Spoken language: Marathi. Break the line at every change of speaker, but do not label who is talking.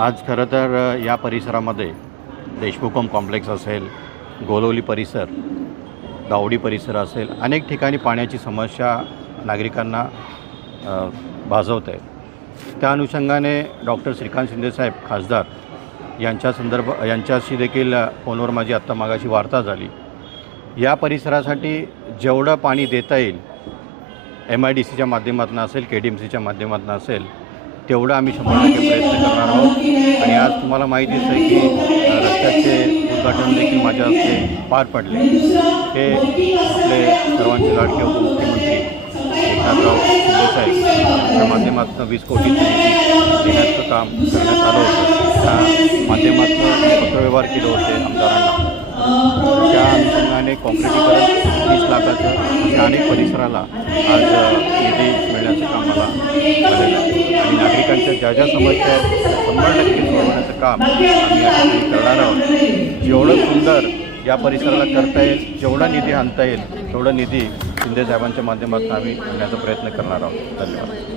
आज खरं तर या परिसरामध्ये देशमुखम कॉम्प्लेक्स असेल गोलवली परिसर दावडी परिसर असेल अनेक ठिकाणी पाण्याची समस्या नागरिकांना भाजवत आहे. त्या अनुषंगाने डॉक्टर श्रीकांत शिंदेसाहेब खासदार यांच्या संदर्भ यांच्याशी देखील फोनवर माझी आत्ता मागाशी वार्ता झाली. या परिसरासाठी जेवढं पाणी देता येईल एम आय डी सीच्या माध्यमातून असेल के डी एम सीच्या माध्यमातून असेल तेवढं आम्ही शंभर टक्के प्रयत्न करणार आहोत. आणि आज तुम्हाला माहितीच आहे की रस्त्याचे उद्घाटन देखील माझ्या हस्ते पार पडले. हे आपले सर्वांचे लाडके उपमुख्यमंत्री एकनाथराव देसाई यांच्या माध्यमातून वीस कोटी देण्याचं काम करण्यात आलं होतं. त्या माध्यमातून पत्रव्यवहार केले होते आमदारांना. त्या अनुषंगाने कॉन्क्रिटीकरण तीस लाखाचं अशा अनेक परिसराला आज निधी मिळण्याचं काम मला झालेलं आहे. नागरिकांच्या ज्या ज्या समस्या आहेत त्या शंभर टक्के सोडवण्याचं काम आम्ही या ठिकाणी करणार आहोत. जेवढं सुंदर या परिसराला करता येईल जेवढा निधी आणता येईल तेवढा निधी शिंदे साहेबांच्या माध्यमातून आम्ही आणण्याचा प्रयत्न करणार आहोत. धन्यवाद.